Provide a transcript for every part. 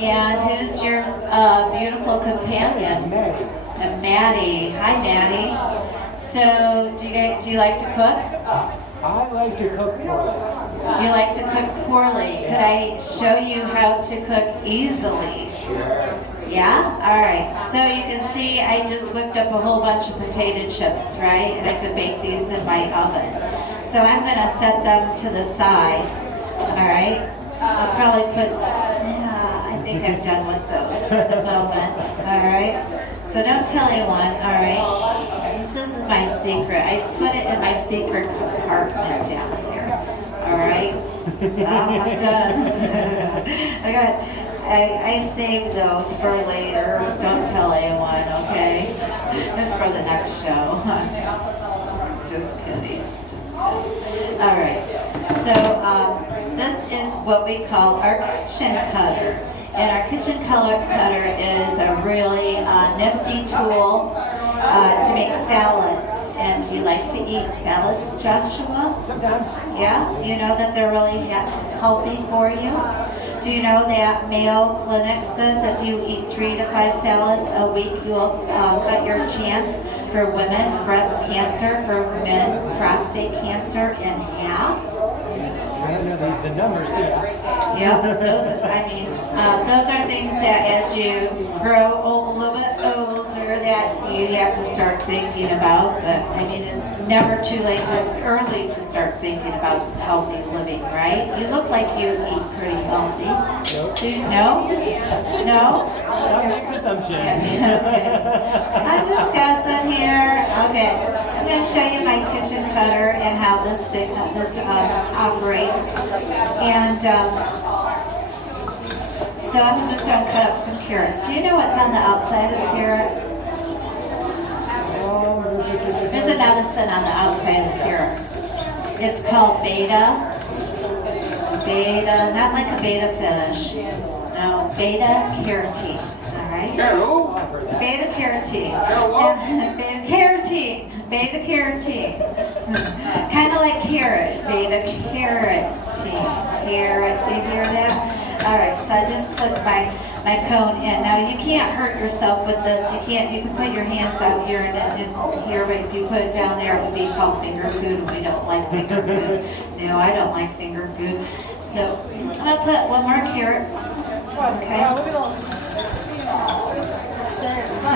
And who's your beautiful companion? Maddie. And Maddie. Hi, Maddie. So, do you like to cook? I like to cook poorly. You like to cook poorly. Could I show you how to cook easily? Sure. Yeah? All right. So you can see I just whipped up a whole bunch of potato chips, right? And I could bake these in my oven. So I'm going to set them to the side. All right? I'll probably put, yeah, I think I'm done with those for the moment. All right? So don't tell anyone. All right? This is my secret. I put it in my secret compartment down here. All right? So I'm done. I saved those for later. Don't tell anyone, okay? That's for the next show. Just kidding. All right. So this is what we call our kitchen cutter. And our kitchen cutter is a really nifty tool to make salads. And do you like to eat salads, Joshua? Sometimes. Yeah? You know that they're really healthy for you? Do you know that Mayo Clinic says if you eat 3 to 5 salads a week, you'll cut your chance for women breast cancer, for men prostate cancer in half? I don't know the numbers, but yeah. Yeah, those are things that as you grow a little bit older that you have to start thinking about. But I mean, it's never too late, it's early to start thinking about healthy living, right? You look like you eat pretty healthy. Nope. Do you know? No? Stop making assumptions. I'm just guessing here. Okay, I'm going to show you my kitchen cutter and how this thing operates. And so I'm just going to cut up some carrots. Do you know what's on the outside of the carrot? There's a medicine on the outside of the carrot. It's called beta. Beta, not like a beta fish. No, beta carotene. All right. Hello. Beta carotene. Hello. Beta carotene. Beta carotene. Kind of like carrot. Beta carotene. Carrot. Do you hear that? All right. So I just clicked my cone in. Now you can't hurt yourself with this. You can't. You can put your hands out here and here, but if you put it down there, it would be called finger food. And we don't like finger food. No, I don't like finger food. So I'm gonna put one more carrot. Okay.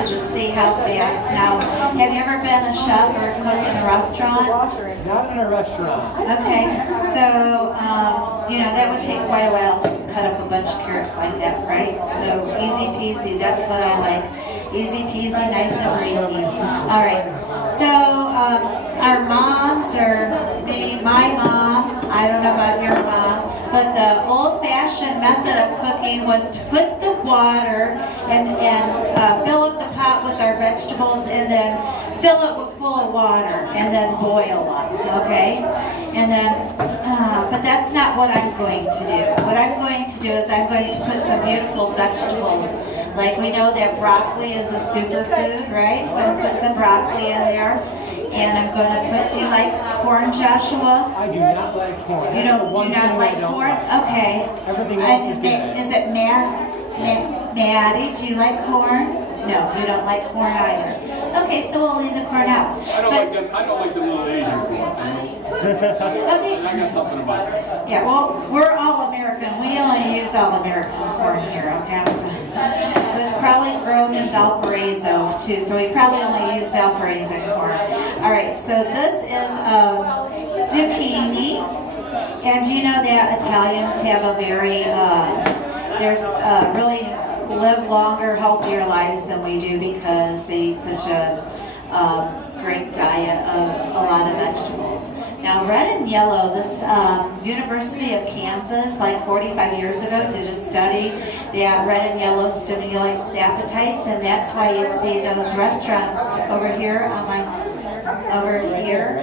Just see how fast. Now, have you ever been a chef or cooked in a restaurant? Not in a restaurant. Okay, so, that would take quite a while to cut up a bunch of carrots like that, right? So, easy peasy, that's what I like. Easy peasy, nice and breezy. All right, so our moms, or maybe my mom, I don't know about your mom, but the old-fashioned method of cooking was to put the water and fill up the pot with our vegetables and then fill it full of water and then boil them, okay? And then, but that's not what I'm going to do. What I'm going to do is I'm going to put some beautiful vegetables. Like we know that broccoli is a superfood, right? So I'm going to put some broccoli in there. And I'm going to put, do you like corn, Joshua? I do not like corn. You That's the don't, one do not thing like I don't corn? like. Okay. Everything else is good. Is it Maddie, do you like corn? No, you don't like corn either. Okay, so we'll leave the corn out. I don't like the little Asian ones. Okay. I got something about that. Yeah, well, we're all American. We only use all American corn here, okay? So it was probably grown in Valparaiso, too, so we probably only use Valparaiso corn. All right, so this is zucchini. And do you know that Italians have a very, really live longer, healthier lives than we do because they eat such a great diet of a lot of vegetables. Now, red and yellow, this University of Kansas, like 45 years ago, did a study that red and yellow stimulates the appetites, and that's why you see those restaurants over here on my over here.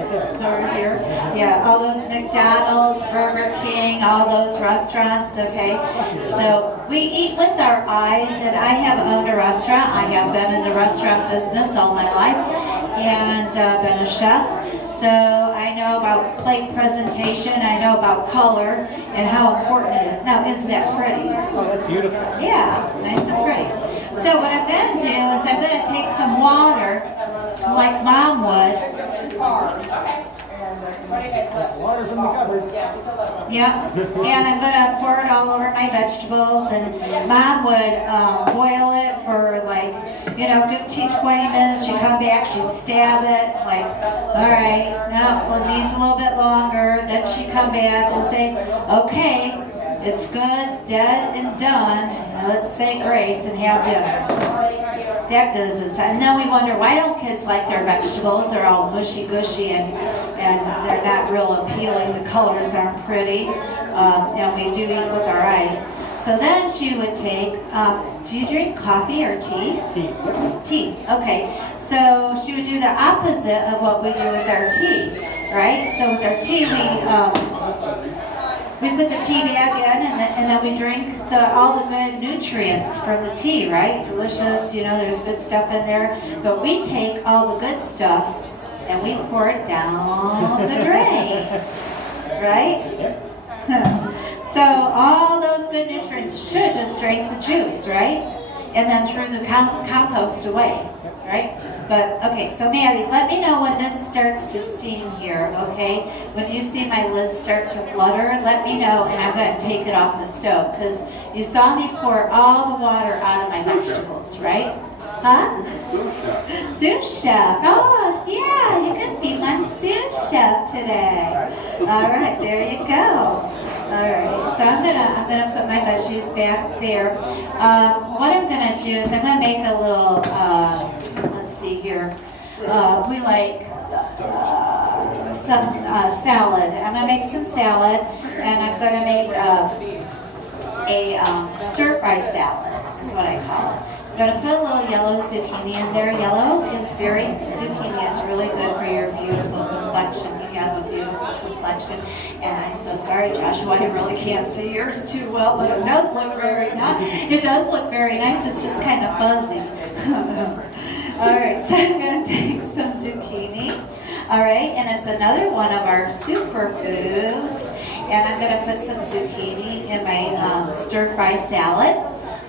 Yeah, all those McDonald's, Burger King, all those restaurants, okay? So we eat with our eyes, and I have owned a restaurant. I have been in the restaurant business all my life and been a chef. So I know about plate presentation, I know about color and how important it is. Now, isn't that pretty? Oh, that's beautiful. Yeah, nice and pretty. So what I'm going to do is I'm going to take some water, like Mom would. Water from the cupboard. Yep, and I'm going to pour it all over my vegetables, and Mom would boil it for like, 15, 20 minutes. She'd come back, she'd stab it, like, all right, no, well, it needs a little bit longer. Then she'd come back and say, okay, it's good, dead, and done. Now let's say grace and have dinner. That does it. And then we wonder, why don't kids like their vegetables? They're all mushy-gushy and they're not real appealing. The colors aren't pretty. And we do eat with our eyes. So then she would take, do you drink coffee or tea? Tea. Tea, okay. So she would do the opposite of what we do with our tea, right? So with our tea, we put the tea bag in, and then we drink all the good nutrients from the tea, right? Delicious, there's good stuff in there. But we take all the good stuff and we pour it down the drain, right? So all those good nutrients should just drain the juice, right? And then throw the compost away, right? But, okay, so Maddie, let me know when this starts to steam here, okay? When you see my lid start to flutter, let me know, and I'm going to take it off the stove, because you saw me pour all the water out of my vegetables, right? Huh? Sous chef. Oh, yeah, you can be my sous chef today. All right, there you go. All right, so I'm gonna put my veggies back there. What I'm gonna do is I'm gonna make a little. Let's see here. We like some salad. I'm gonna make some salad, and I'm gonna make a stir-fry salad. Is what I call it. I'm going to put a little yellow zucchini in there. Zucchini is really good for your beautiful complexion. You have a beautiful complexion. And I'm so sorry, Joshua, I really can't see yours too well, but it does look very nice. It does look very nice. It's just kind of fuzzy. All right, so I'm going to take some zucchini. All right, and it's another one of our superfoods. And I'm going to put some zucchini in my stir-fry salad.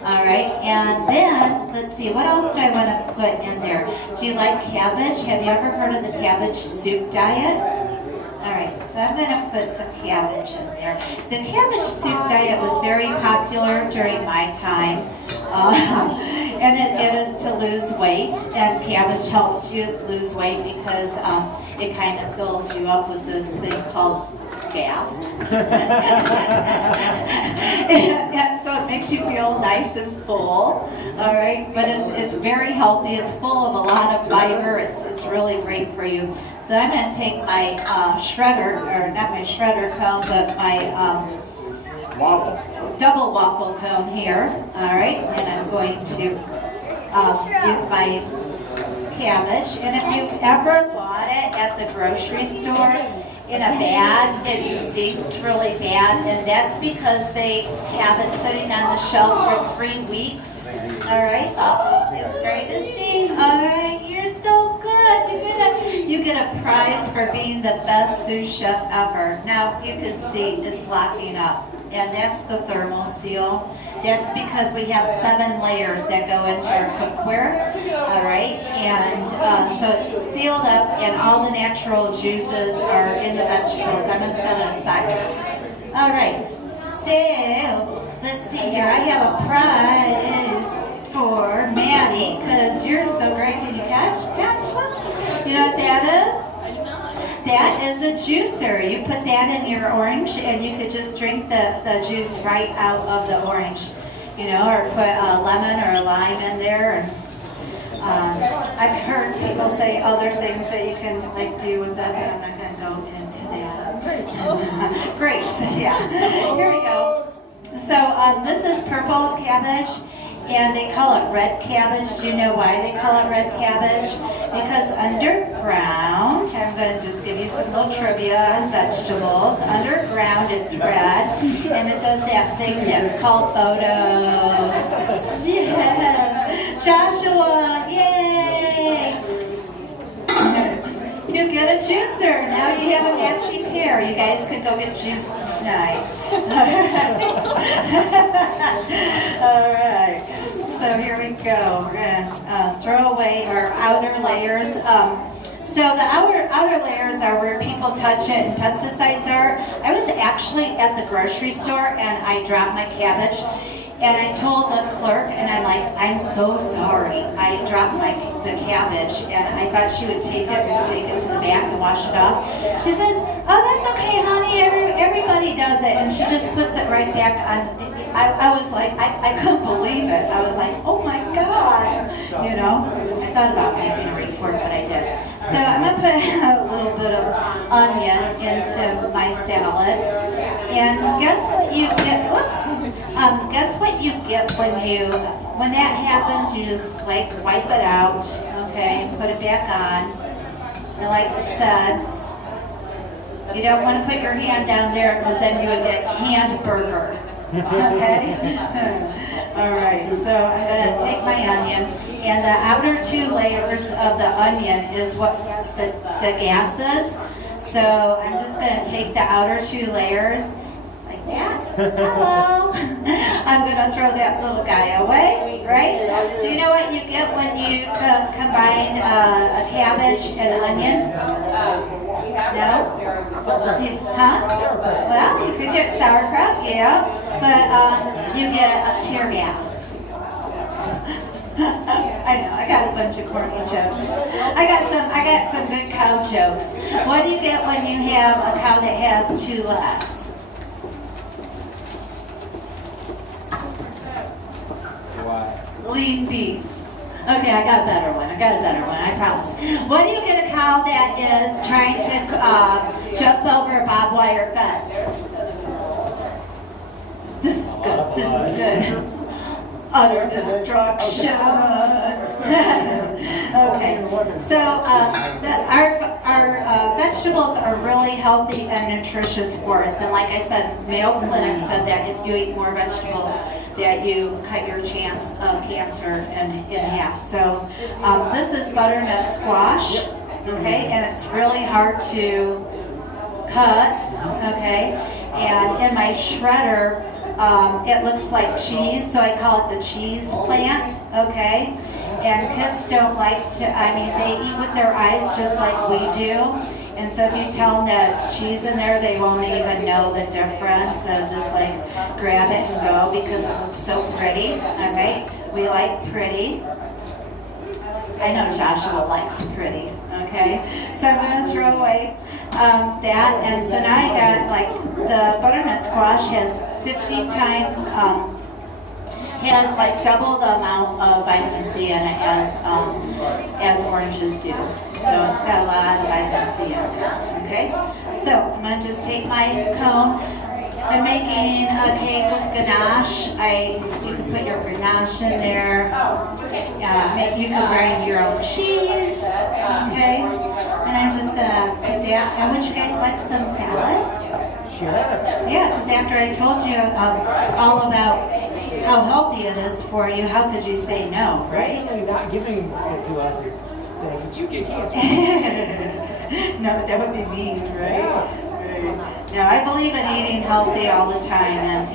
All right, and then, let's see, what else do I want to put in there? Do you like cabbage? Have you ever heard of the cabbage soup diet? All right, so I'm going to put some cabbage in there. The cabbage soup diet was very popular during my time, and it is to lose weight, and cabbage helps you lose weight because it kind of fills you up with this thing called gas. And so it makes you feel nice and full, all right? But it's very healthy. It's full of a lot of fiber. It's really great for you. So I'm going to take my shredder, or not my shredder cone, but my double waffle cone here, all right? And I'm going to use my cabbage. And if you've ever bought it at the grocery store, in a bag, it stinks really bad, and that's because they have it sitting on the shelf for 3 weeks. All right, it's starting to stink. All right, you're so good. You get a prize for being the best sous chef ever. Now you can see it's locking up, and that's the thermal seal. That's because we have 7 layers that go into our cookware, all right? And so it's sealed up, and all the natural juices are in the vegetables. I'm going to set it aside. All right, so let's see here. I have a prize for Maddie, because you're so great. Can you catch? Whoops. You know what that is? That is a juicer. You put that in your orange, and you could just drink the juice right out of the orange, or put a lemon or a lime in there. And I've heard people say other things that you can do with that, but I'm not going to go into that. Grapes, yeah. Here we go. So this is purple cabbage. And they call it red cabbage. Do you know why they call it red cabbage? Because underground, I'm going to just give you some little trivia on vegetables. Underground, it's red, and it does that thing that's called photos. Yes! Joshua, yay! You get a juicer. answer. Now you have a matching pair. You guys could go get juice tonight. All right. So here we go. We're gonna throw away our outer layers. So the outer layers are where people touch it and pesticides are. I was actually at the grocery store and I dropped my cabbage. And I told the clerk, and I'm like, I'm so sorry. I dropped the cabbage, and I thought she would take it and take it to the back and wash it off. She says, oh, that's okay, honey. Everybody does it. And she just puts it right back on. I was like, I couldn't believe it. I was like, oh my God. You know, I thought about making a report, but I did. So I'm going to put a little bit of onion into my salad. And guess what you get? Whoops. Guess what you get when that happens? You just like wipe it out, okay? Put it back on. And like I said, you don't want to put your hand down there because then you would get hamburger. Okay. All right. So I'm going to take my onion, and the outer 2 layers of the onion is what has the gases. So I'm just going to take the outer 2 layers. That. Hello. I'm going to throw that little guy away, right? Do you know what you get when you combine a cabbage and an onion? No? Huh? Well, you could get sauerkraut, yeah, but you get tear gas. I know, I got a bunch of corny jokes. I got some good cow jokes. What do you get when you have a cow that has 2 legs? Lean beef. Okay, I got a better one. I promise. What do you get a cow that is trying to jump over a barbed wire fence? This is good. Utter destruction. Okay, so our vegetables are really healthy and nutritious for us. And like I said, Mayo Clinic said that if you eat more vegetables, that you cut your chance of cancer in half. So this is butternut squash, okay, and it's really hard to cut, okay, and in my shredder, it looks like cheese, so I call it the cheese plant, okay, and kids don't like to, they eat with their eyes just like we do. And so if you tell them that it's cheese in there, they won't even know the difference. They'll just like grab it and go because it looks so pretty. All right, we like pretty. I know Joshua likes pretty. Okay, so I'm going to throw away that, and so now I got like the butternut squash has 50 times. Has like double the amount of vitamin C in it as oranges do. So it's got a lot of vitamin C in it. Okay? So I'm going to just take my cone. I'm making a cake with ganache. You can put your ganache in there. You can grind your own cheese. Okay? And I'm just going to put that. And would you guys like some salad? Sure. Yeah, because after I told you all about how healthy it is for you, how could you say no, right? Definitely not giving it to us is saying, you get cancer. No, that would be mean, right? Yeah. No, I believe in eating healthy all the time, and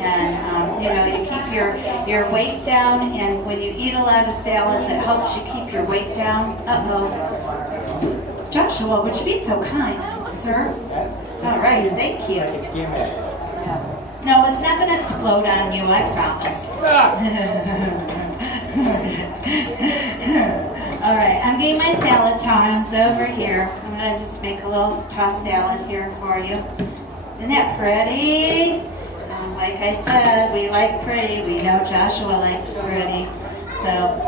you keep your weight down, and when you eat a lot of salads, it helps you keep your weight down. Uh-oh. Joshua, would you be so kind, sir? All right, thank you. No, it's not going to explode on you, I promise. All right, I'm getting my salad tons over here. I'm going to just make a little tossed salad here for you. Isn't that pretty? Like I said, we like pretty. We know Joshua likes pretty. So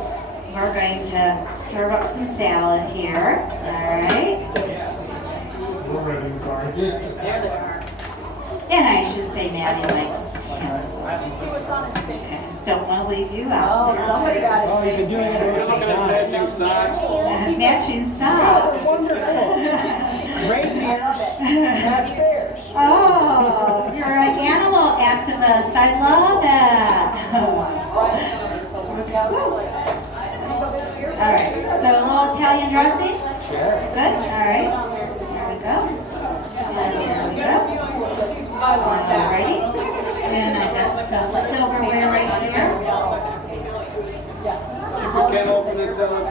we're going to serve up some salad here. All right. There they are. And I should say Maddie likes yes. Did you see what's on his face? Yes, don't want to leave you out. Oh, somebody got Oh, you his can face. do it. Look at his matching socks. Matching socks. Wonderful. Reindeers match bears. Oh, you're an animal activist. I love that. All right, so a little Italian dressing. Sure. Good. All right. There we And there we go. Alrighty. And I got some silverware right here. Did you put cantaloupe in that salad?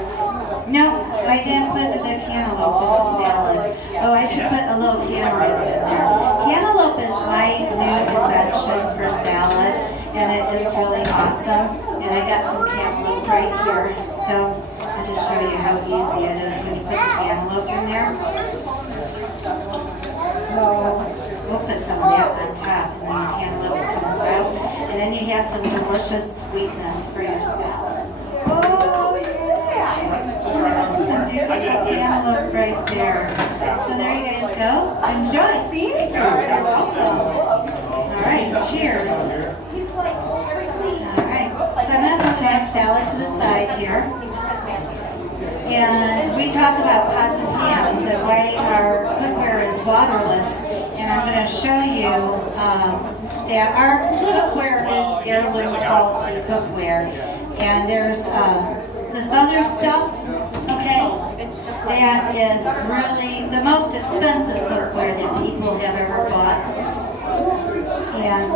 No, I didn't put the cantaloupe in the salad. Oh, I should put a little cantaloupe in there. Cantaloupe is my new invention for salad, and it is really awesome. And I got some cantaloupe right here, so I'll just show you how easy it is when you put the cantaloupe in there. We'll put some of that on top, and then the cantaloupe comes out. And then you have some delicious sweetness for your salads. Oh, yeah! Some beautiful cantaloupe right there. So there you guys go. Enjoy. All right, cheers. All right, so I'm going to put my salad to the side here. And we talk about pots and pans and why our cookware is waterless. And I'm going to show you that our cookware is heirloom quality cookware. And there's this other stuff, okay, that is really the most expensive cookware that people have ever bought. And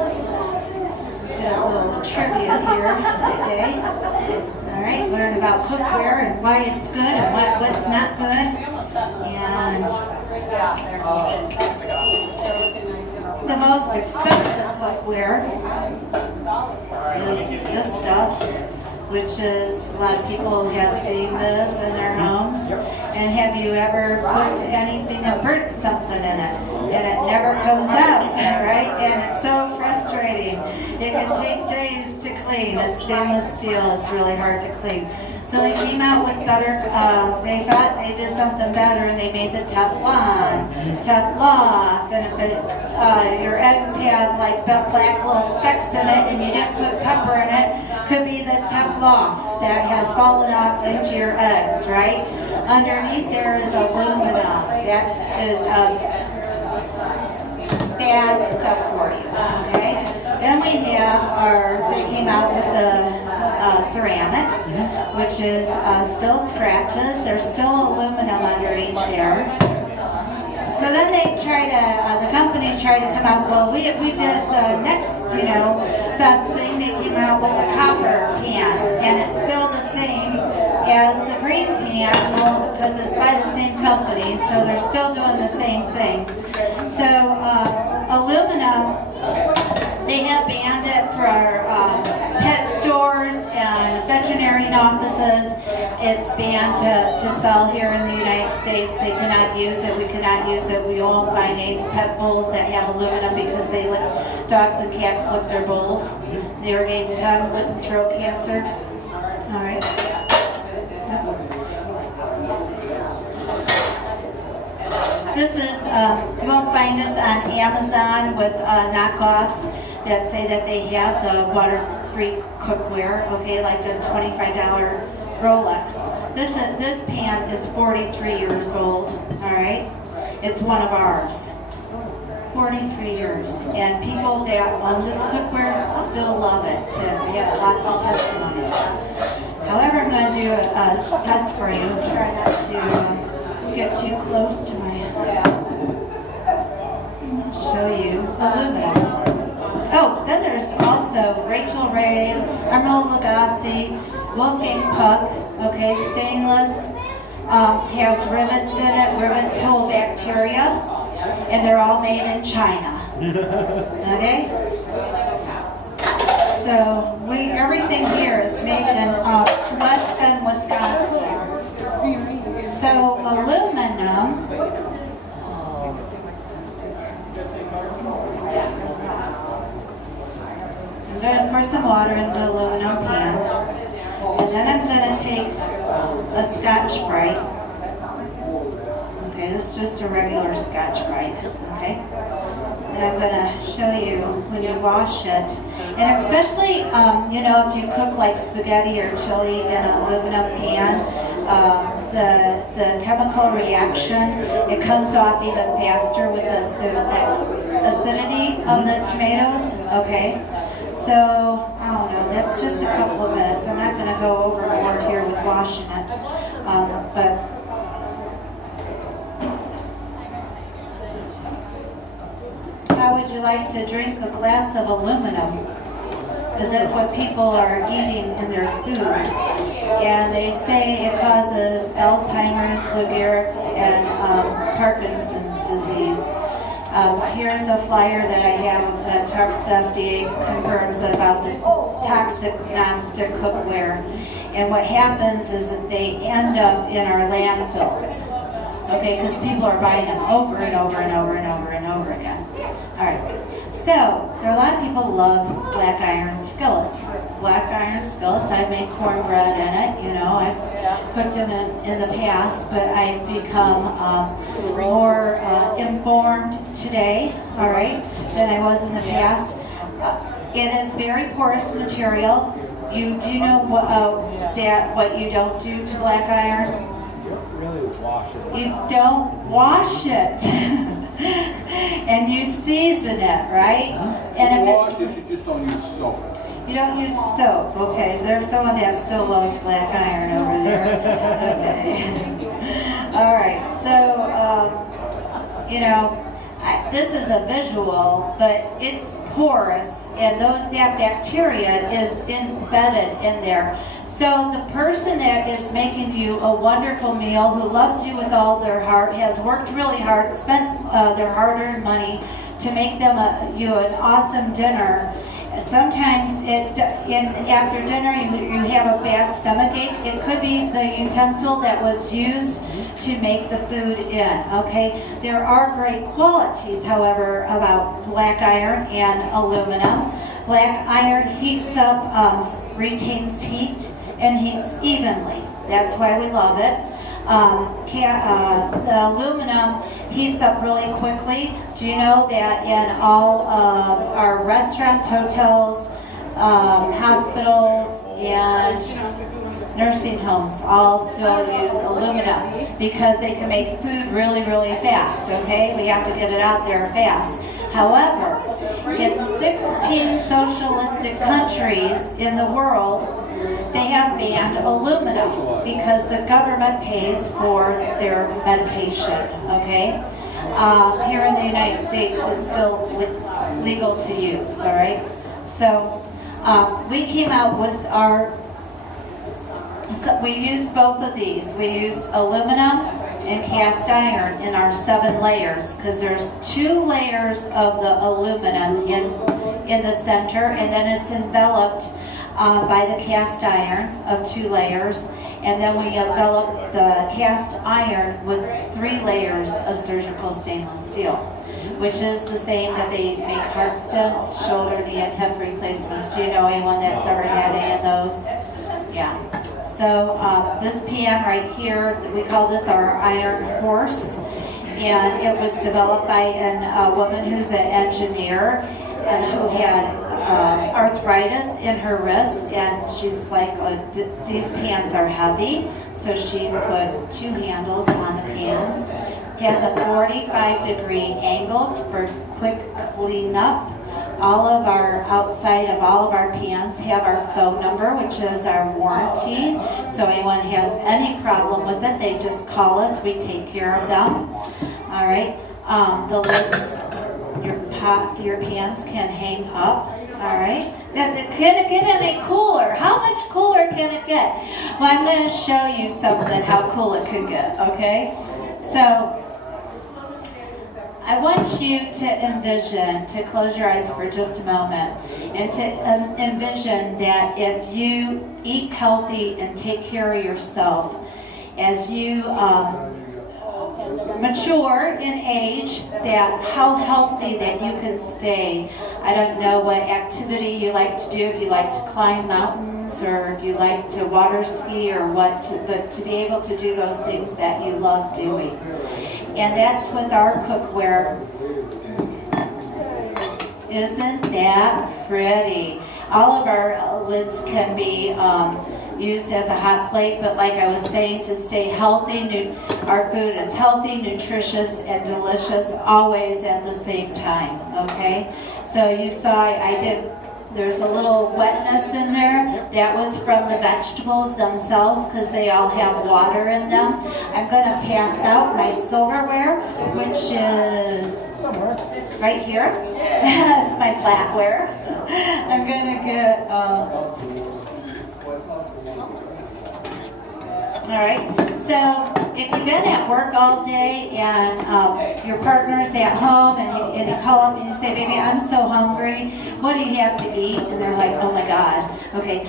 got a little trivia here today. All right, learn about cookware and why it's good and what's not good. And the most expensive cookware is this stuff, which is a lot of people have seen this in their homes. And have you ever put anything and burnt something in it and it never comes out, right? And it's so frustrating. It can take days to clean. It's stainless steel. It's really hard to clean. So they came out with better, they thought they did something better and they made the Teflon. And if your eggs have like black little specks in it and you didn't put pepper in it, could be the Teflon that has fallen off into your eggs, right? Underneath there is aluminum. That is bad stuff for you, okay? Then we have they came out with the ceramic, which is still scratches. There's still aluminum underneath there. So then they try to, the company tried to come out, well, we did the next, best thing. They came out with the copper pan, and it's still the same as the green pan, well, because it's by the same company, so they're still doing the same thing. So aluminum, they have banned it for pet stores and veterinarian offices. It's banned to sell here in the United States. They cannot use it. We cannot use it. We won't buy any pet bowls that have aluminum because they let dogs and cats lick their bowls. They were getting tongue, lip, and throat cancer. All right. This is, you won't find this on Amazon with knockoffs that say that they have the water-free cookware, okay, like the $25 Rolex. This pan is 43 years old, all right? It's one of ours. 43 years. And people that own this cookware still love it. We have lots of testimonies. However, I'm going to do a test for you. Try not to get too close to my show you aluminum. Oh, then there's also Rachel Ray, Emerald Lagasse, Wolfgang Puck, okay, stainless, has rivets in it. Rivets hold bacteria, and they're all made in China, okay? So everything here is made in West Bend, Wisconsin. So aluminum, I'm going to pour some water in the aluminum pan, and then I'm going to take a Scotch-Brite. Okay, this is just a regular Scotch-Brite, okay? And I'm going to show you when you wash it. And especially, if you cook like spaghetti or chili in an aluminum pan, the chemical reaction, it comes off even faster with the acidity of the tomatoes, okay? So, I don't know, that's just a couple of minutes. I'm not going to go overboard here with washing it, but would you like to drink a glass of aluminum? Because that's what people are eating in their food. And they say it causes Alzheimer's, Lou Gehrig's, and Parkinson's disease. Here's a flyer that I have that talks the FDA confirms about the toxic non-stick cookware. And what happens is that they end up in our landfills. Okay, because people are buying them over and over and over and over and over again. All right. So, there are a lot of people who love black iron skillets. Black iron skillets, I make cornbread in it, you know, I've cooked them in the past, but I've become more informed today, all right, than I was in the past. It is very porous material. You do know that what you don't do to black iron? Really wash it. You don't wash it. And you season it, right? And You if wash it, you just don't use soap. you don't use soap, okay? So there's someone that still loves black iron over there. Okay. All right. So, you know, this is a visual, but it's porous, and that bacteria is embedded in there. So the person that is making you a wonderful meal, who loves you with all their heart, has worked really hard, spent their hard-earned money to make them you an awesome dinner. Sometimes after dinner you have a bad stomachache. It could be the utensil that was used to make the food in, okay? There are great qualities, however, about black iron and aluminum. Black iron heats up, retains heat, and heats evenly. That's why we love it. The aluminum heats up really quickly. Do you know that in all of our restaurants, hotels, hospitals, and nursing homes all still use aluminum because they can make food really, really fast, okay? We have to get it out there fast. However, in 16 socialistic countries in the world, they have banned aluminum because the government pays for their medication, okay? Here in the United States, it's still legal to use, all right? So we came out with we used both of these. We used aluminum and cast iron in our 7 layers, because there's 2 layers of the aluminum in the center, and then it's enveloped by the cast iron of 2 layers, and then we envelop the cast iron with 3 layers of surgical stainless steel, which is the same that they make heart stents, shoulder, knee, and hip replacements. Do you know anyone that's ever had any of those? Yeah. So this pan right here, we call this our Iron Horse, and it was developed by a woman who's an engineer and who had arthritis in her wrists, and she's like, these pans are heavy, so she put 2 handles on the pans. It has a 45-degree angle for quick cleanup. All of our outside of all of our pans have our phone number, which is our warranty. So anyone has any problem with it, they just call us. We take care of them. All right. The lids, your pans can hang up. All right. Can it get any cooler? How much cooler can it get? Well, I'm going to show you something how cool it could get. Okay. So I want you to envision, to close your eyes for just a moment, and to envision that if you eat healthy and take care of yourself, as you mature in age, that how healthy that you can stay. I don't know what activity you like to do, if you like to climb mountains or if you like to water ski or what, but to be able to do those things that you love doing. And that's with our cookware. Isn't that pretty? All of our lids can be used as a hot plate, but like I was saying, to stay healthy, our food is healthy, nutritious, and delicious, always at the same time, okay? So you saw there's a little wetness in there. That was from the vegetables themselves, because they all have water in them. I'm going to pass out my silverware, which is Somewhere. right here. That's my flatware. I'm gonna get, all right, so if you've been at work all day and your partner's at home and you call up and you say, baby, I'm so hungry, what do you have to eat? And they're like, oh my God, okay,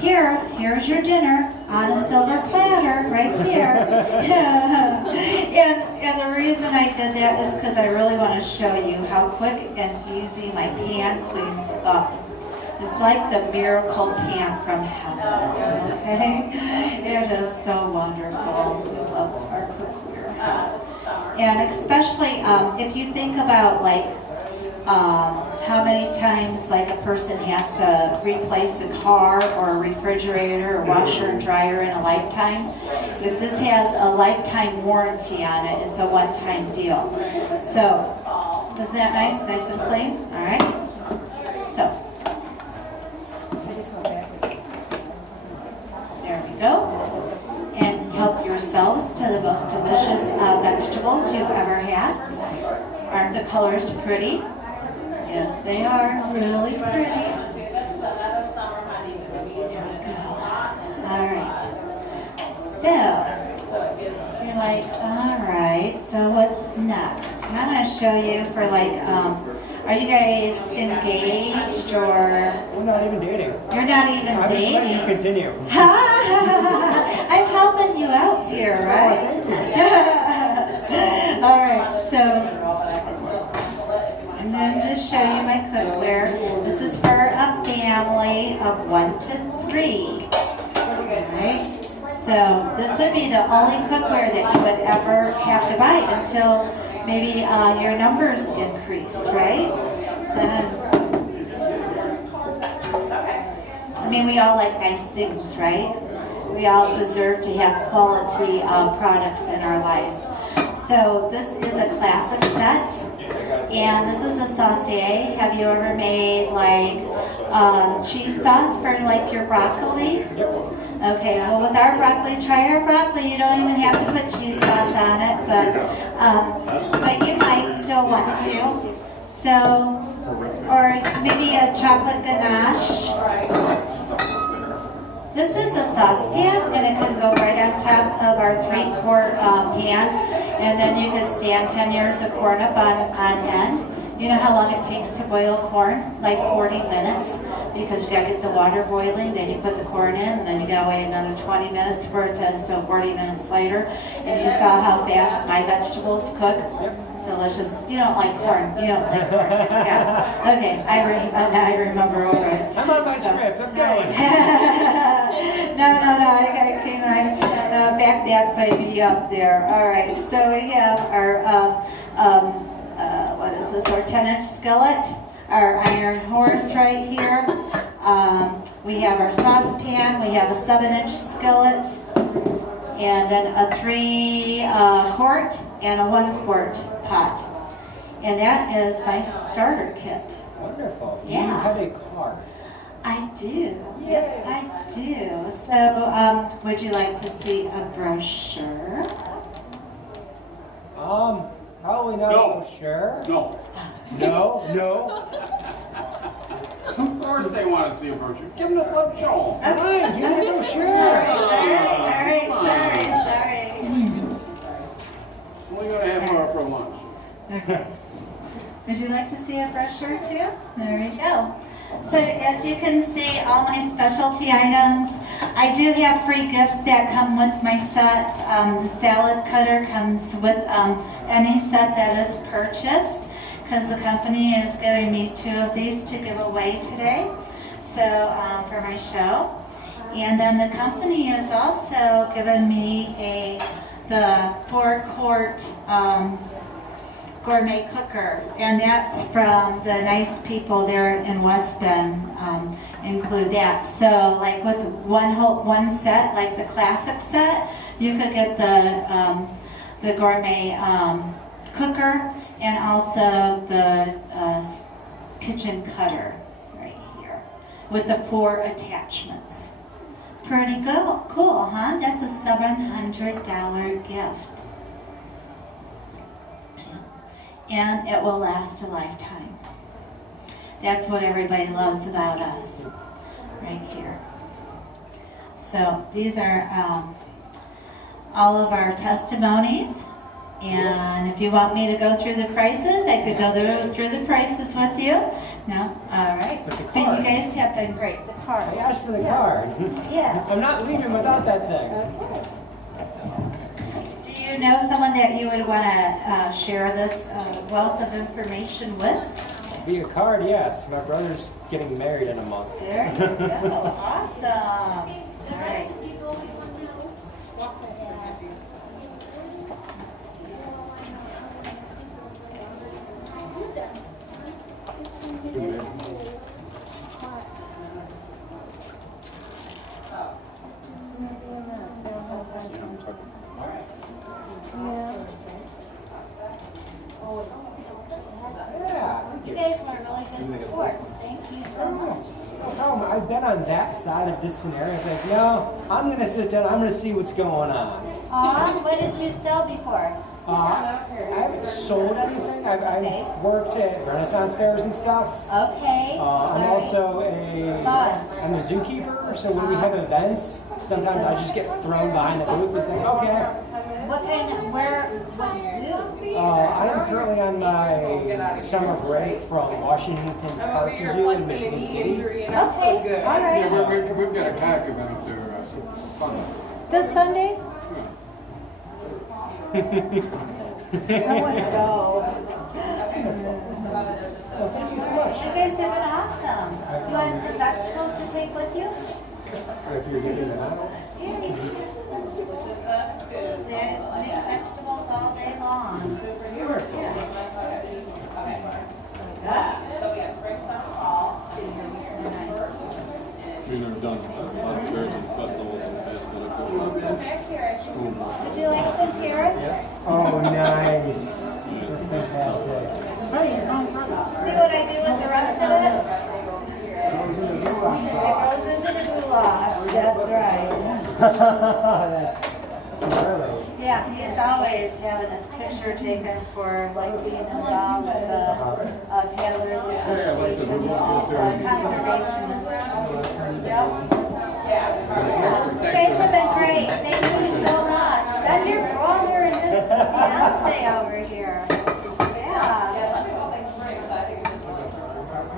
here's your dinner on a silver platter right there. and the reason I did that is because I really want to show you how quick and easy my pan cleans up. It's like the miracle pan from heaven, okay? It is so wonderful. We love our cookware. And especially if you think about like how many times like a person has to replace a car or a refrigerator or washer and dryer in a lifetime. If this has a lifetime warranty on it, it's a one-time deal. So, isn't that nice? Nice and clean? All right? So. There we go. And help yourselves to the most delicious vegetables you've ever had. Aren't the colors pretty? Yes, they are really pretty. All right. So, you're like, all right, so what's next? I'm going to show you for like, are you guys engaged or? We're not even dating. You're not even I'm just letting you dating? continue. I'm helping you out here, right? All right, so I'm going to just show you my cookware. This is for a family of 1 to 3. All right, so this would be the only cookware that you would ever have to buy until maybe your numbers increase, right? So, I mean, we all like nice things, right? We all deserve to have quality products in our lives. So this is a classic set, and this is a saucier. Have you ever made like cheese sauce for like your broccoli? Okay, well with our broccoli, try our broccoli. You don't even have to put cheese sauce on it, but you might still want to. So, or maybe a chocolate ganache. This is a saucepan, and it can go right on top of our 3-quart pan, and then you can stand 10 years of corn up on end. You know how long it takes to boil corn? Like 40 minutes, because you gotta get the water boiling, then you put the corn in, and then you gotta wait another 20 minutes for it to, so 40 minutes later. And you saw how fast my vegetables cook? Delicious. You don't like corn. You don't like corn. Yeah. Okay, I remember over it. I'm on my script. I'm going. No, I can back that baby up there. All right, so we have our, what is this, our 10-inch skillet, our iron horse right here. We have our saucepan, we have a 7-inch skillet, and then a 3-quart and a 1-quart pot. And that is my starter kit. Wonderful. Yeah. You have a car. I do. Yes, I do. So, would you like to see a brochure? Probably not. No. Sure. No. No. Of course they want to see a brochure. Give them the blood show. Fine. Give me the brochure. All right, sorry. What are you going to have for lunch? Okay. Would you like to see a brochure too? There we go. So as you can see, all my specialty items. I do have free gifts that come with my sets. The salad cutter comes with any set that is purchased, because the company is giving me 2 of these to give away today. So for my show. And then the company has also given me the 4-quart gourmet cooker, and that's from the nice people there in West Bend. Include that. So like with one set, like the classic set, you could get the gourmet cooker and also the kitchen cutter right here with the 4 attachments. Pretty cool, huh? That's a $700 gift. And it will last a lifetime. That's what everybody loves about us, right here. So these are all of our testimonies. And if you want me to go through the prices, I could go through the prices with you. No? All right. With the But you card. guys have been great. The I card. asked for the card. Yeah. I'm not leaving without that thing. Do you know someone that you would want to share this wealth of information with? Via card, yes. My brother's getting married in a month. There you go. Awesome. All right. Yeah, thank You you. guys were really good sports. Thank you so much. No problem. I've been on that side of this scenario. It's like, no, I'm going to sit down. I'm going to see what's going on. What did you sell before? I haven't sold anything. I've worked at Renaissance fairs and stuff. Okay. I'm also I'm a zookeeper, so when we have events, sometimes I just get thrown behind the booth. It's like, okay. What zoo? I am currently on my summer break from Washington Park Zoo in Michigan City. Okay, all Yeah, right. we've got a kayak event up there Sunday. This Sunday? Yeah. I want to go. Well, thank you so much. You guys have been awesome. You want some vegetables to take with you? If you're getting them out. They make vegetables all day long. We've never done fairs and festivals and festivals. Would you like some carrots? Oh, nice. That's fantastic. See what I do with the rest of it? It goes into the goulash. That's right. That's gnarly. Yeah, he's always having his picture taken for like being involved with the Taylor's Association, also a conservationist. Yep. You guys have been great. Thank you so much. Send your brother and his fiance over here.